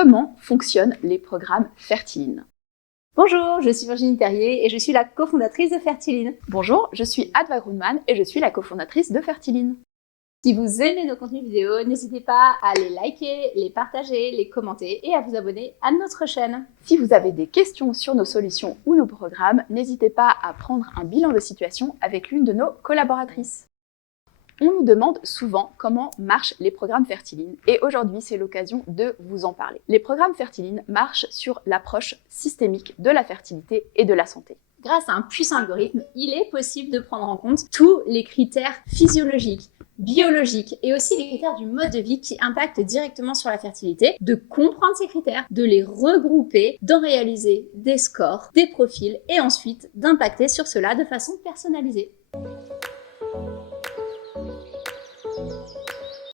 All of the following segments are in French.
comment fonctionnent les programmes Fertiline. Bonjour, je suis Virginie Terrier et je suis la cofondatrice de Fertiline. Bonjour, je suis Adva Grundmann et je suis la cofondatrice de Fertiline. Si vous aimez nos contenus vidéo, n'hésitez pas à les liker, les partager, les commenter et à vous abonner à notre chaîne. Si vous avez des questions sur nos solutions ou nos programmes, n'hésitez pas à prendre un bilan de situation avec l'une de nos collaboratrices. On nous demande souvent comment marchent les programmes Fertiline et aujourd'hui c'est l'occasion de vous en parler. Les programmes Fertiline marchent sur l'approche systémique de la fertilité et de la santé. Grâce à un puissant algorithme, il est possible de prendre en compte tous les critères physiologiques, biologiques et aussi les critères du mode de vie qui impactent directement sur la fertilité, de comprendre ces critères, de les regrouper, d'en réaliser des scores, des profils et ensuite d'impacter sur cela de façon personnalisée.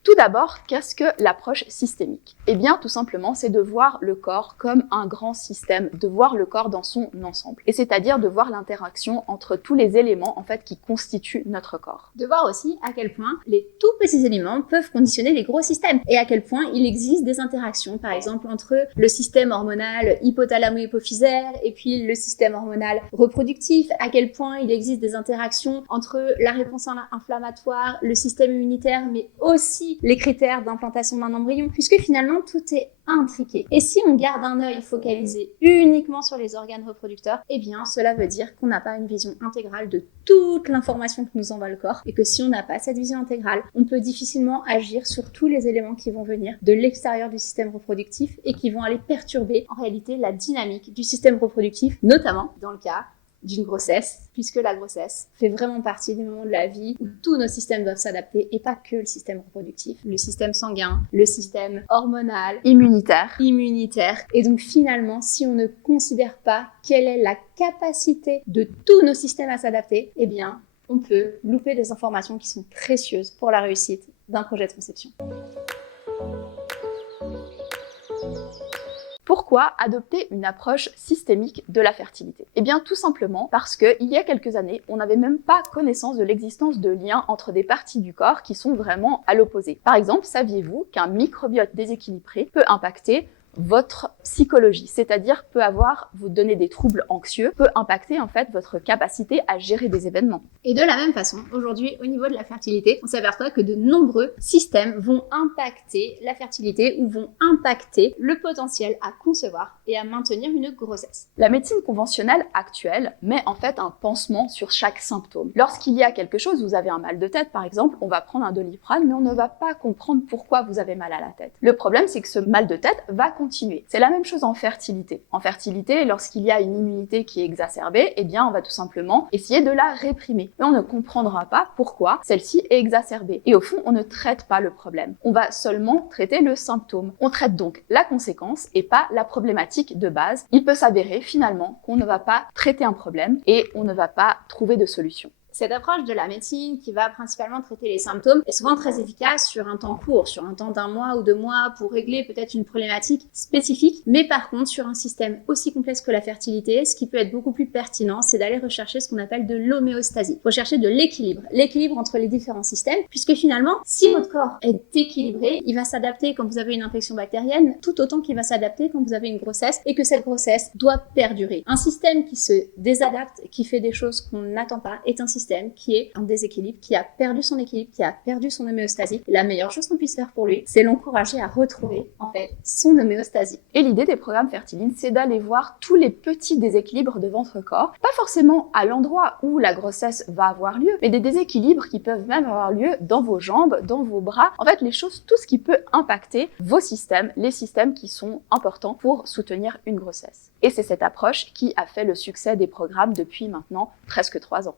Tout d'abord, qu'est-ce que l'approche systémique? Eh bien, tout simplement, c'est de voir le corps comme un grand système, de voir le corps dans son ensemble. Et c'est-à-dire de voir l'interaction entre tous les éléments, en fait, qui constituent notre corps. De voir aussi à quel point les tout petits éléments peuvent conditionner les gros systèmes et à quel point il existe des interactions, par exemple, entre le système hormonal hypothalamo-hypophysaire et puis le système hormonal reproductif, à quel point il existe des interactions entre la réponse inflammatoire, le système immunitaire, mais aussi les critères d'implantation d'un embryon, puisque finalement tout est intriqué. Et si on garde un œil focalisé uniquement sur les organes reproducteurs, eh bien cela veut dire qu'on n'a pas une vision intégrale de toute l'information que nous envoie le corps et que si on n'a pas cette vision intégrale, on peut difficilement agir sur tous les éléments qui vont venir de l'extérieur du système reproductif et qui vont aller perturber en réalité la dynamique du système reproductif, notamment dans le cas d'une grossesse, puisque la grossesse fait vraiment partie des moments de la vie où tous nos systèmes doivent s'adapter et pas que le système reproductif, le système sanguin, le système hormonal, immunitaire. Et donc finalement, si on ne considère pas quelle est la capacité de tous nos systèmes à s'adapter, eh bien, on peut louper des informations qui sont précieuses pour la réussite d'un projet de conception. Pourquoi adopter une approche systémique de la fertilité? Eh bien tout simplement parce qu'il y a quelques années, on n'avait même pas connaissance de l'existence de liens entre des parties du corps qui sont vraiment à l'opposé. Par exemple, saviez-vous qu'un microbiote déséquilibré peut impacter votre psychologie, c'est-à-dire peut vous donner des troubles anxieux, peut impacter en fait votre capacité à gérer des événements. Et de la même façon, aujourd'hui, au niveau de la fertilité, on s'aperçoit que de nombreux systèmes vont impacter la fertilité ou vont impacter le potentiel à concevoir et à maintenir une grossesse. La médecine conventionnelle actuelle met en fait un pansement sur chaque symptôme. Lorsqu'il y a quelque chose, vous avez un mal de tête par exemple, on va prendre un Doliprane, mais on ne va pas comprendre pourquoi vous avez mal à la tête. Le problème, c'est que ce mal de tête va continuer. C'est la même chose en fertilité. En fertilité, lorsqu'il y a une immunité qui est exacerbée, eh bien, on va tout simplement essayer de la réprimer. Mais on ne comprendra pas pourquoi celle-ci est exacerbée. Et au fond, on ne traite pas le problème. On va seulement traiter le symptôme. On traite donc la conséquence et pas la problématique de base. Il peut s'avérer finalement qu'on ne va pas traiter un problème et on ne va pas trouver de solution. Cette approche de la médecine qui va principalement traiter les symptômes est souvent très efficace sur un temps court, sur un temps d'1 mois ou 2 mois pour régler peut-être une problématique spécifique. Mais par contre, sur un système aussi complexe que la fertilité, ce qui peut être beaucoup plus pertinent, c'est d'aller rechercher ce qu'on appelle de l'homéostasie. Rechercher de l'équilibre entre les différents systèmes, puisque finalement, si votre corps est équilibré, il va s'adapter quand vous avez une infection bactérienne, tout autant qu'il va s'adapter quand vous avez une grossesse et que cette grossesse doit perdurer. Un système qui se désadapte, qui fait des choses qu'on n'attend pas, est un système qui est en déséquilibre, qui a perdu son équilibre, qui a perdu son homéostasie. Et la meilleure chose qu'on puisse faire pour lui, c'est l'encourager à retrouver en fait son homéostasie. Et l'idée des programmes Fertiline, c'est d'aller voir tous les petits déséquilibres de votre corps, pas forcément à l'endroit où la grossesse va avoir lieu, mais des déséquilibres qui peuvent même avoir lieu dans vos jambes, dans vos bras. En fait, les choses, tout ce qui peut impacter vos systèmes, les systèmes qui sont importants pour soutenir une grossesse. Et c'est cette approche qui a fait le succès des programmes depuis maintenant presque 3 ans.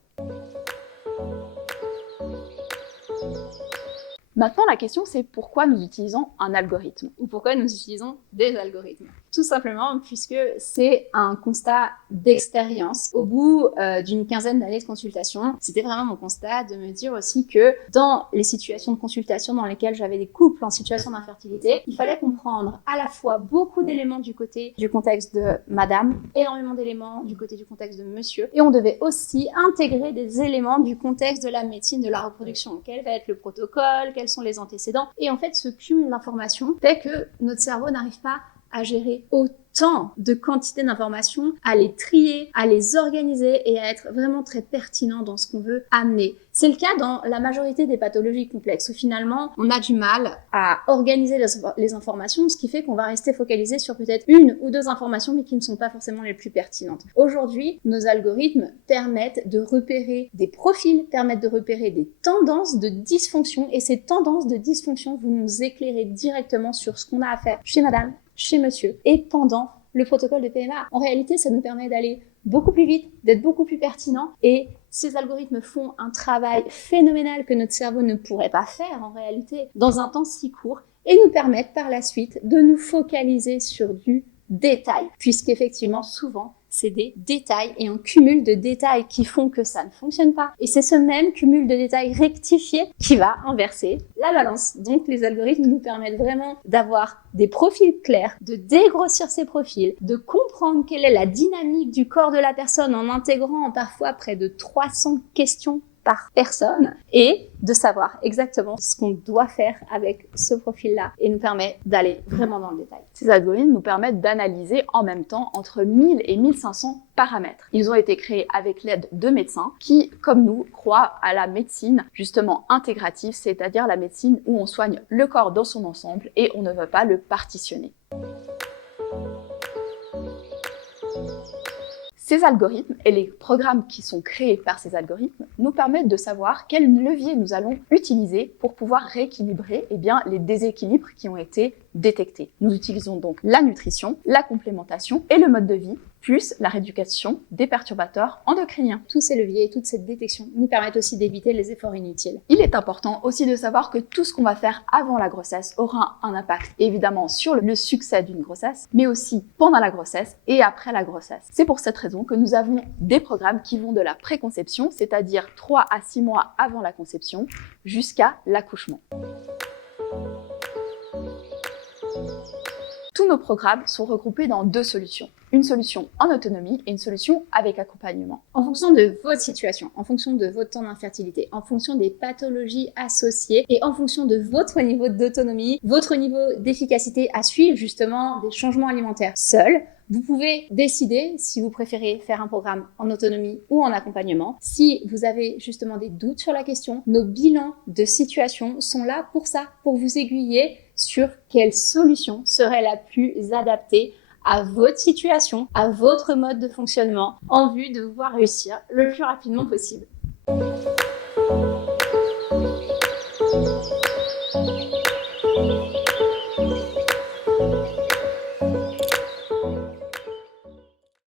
Maintenant, la question, c'est pourquoi nous utilisons un algorithme ou pourquoi nous utilisons des algorithmes. Tout simplement puisque c'est un constat d'expérience. Au bout d'une quinzaine d'années de consultation, c'était vraiment mon constat de me dire aussi que dans les situations de consultation dans lesquelles j'avais des couples en situation d'infertilité, il fallait comprendre à la fois beaucoup d'éléments du côté du contexte de madame, énormément d'éléments du côté du contexte de monsieur, et on devait aussi intégrer des éléments du contexte de la médecine de la reproduction. Quel va être le protocole, quels sont les antécédents, et en fait ce cumul d'informations fait que notre cerveau n'arrive pas à gérer autant de quantité d'informations, à les trier, à les organiser et à être vraiment très pertinent dans ce qu'on veut amener. C'est le cas dans la majorité des pathologies complexes où finalement on a du mal à organiser les informations, ce qui fait qu'on va rester focalisé sur peut-être une ou deux informations mais qui ne sont pas forcément les plus pertinentes. Aujourd'hui, nos algorithmes permettent de repérer des profils, permettent de repérer des tendances de dysfonction et ces tendances de dysfonction vont nous éclairer directement sur ce qu'on a à faire chez madame, chez monsieur et pendant le protocole de PMA. En réalité, ça nous permet d'aller beaucoup plus vite, d'être beaucoup plus pertinent et ces algorithmes font un travail phénoménal que notre cerveau ne pourrait pas faire en réalité dans un temps si court et nous permettent par la suite de nous focaliser sur du détail puisqu'effectivement souvent c'est des détails et un cumul de détails qui font que ça ne fonctionne pas. Et c'est ce même cumul de détails rectifié qui va inverser la balance. Donc les algorithmes nous permettent vraiment d'avoir des profils clairs, de dégrossir ces profils, de comprendre quelle est la dynamique du corps de la personne en intégrant parfois près de 300 questions par personne et de savoir exactement ce qu'on doit faire avec ce profil-là et nous permet d'aller vraiment dans le détail. Ces algorithmes nous permettent d'analyser en même temps entre 1000 et 1500 paramètres. Ils ont été créés avec l'aide de médecins qui, comme nous, croient à la médecine justement intégrative, c'est-à-dire la médecine où on soigne le corps dans son ensemble et on ne veut pas le partitionner. Ces algorithmes et les programmes qui sont créés par ces algorithmes nous permettent de savoir quels leviers nous allons utiliser pour pouvoir rééquilibrer les déséquilibres qui ont été détectés. Nous utilisons donc la nutrition, la complémentation et le mode de vie, plus la rééducation des perturbateurs endocriniens. Tous ces leviers et toute cette détection nous permettent aussi d'éviter les efforts inutiles. Il est important aussi de savoir que tout ce qu'on va faire avant la grossesse aura un impact évidemment sur le succès d'une grossesse, mais aussi pendant la grossesse et après la grossesse. C'est pour cette raison que nous avons des programmes qui vont de la préconception, c'est-à-dire 3 à 6 mois avant la conception, jusqu'à l'accouchement. Tous nos programmes sont regroupés dans 2 solutions. Une solution en autonomie et une solution avec accompagnement. En fonction de votre situation, en fonction de votre temps d'infertilité, en fonction des pathologies associées et en fonction de votre niveau d'autonomie, votre niveau d'efficacité à suivre justement des changements alimentaires seuls, vous pouvez décider si vous préférez faire un programme en autonomie ou en accompagnement. Si vous avez justement des doutes sur la question, nos bilans de situation sont là pour ça, pour vous aiguiller sur quelle solution serait la plus adaptée à votre situation, à votre mode de fonctionnement, en vue de pouvoir réussir le plus rapidement possible.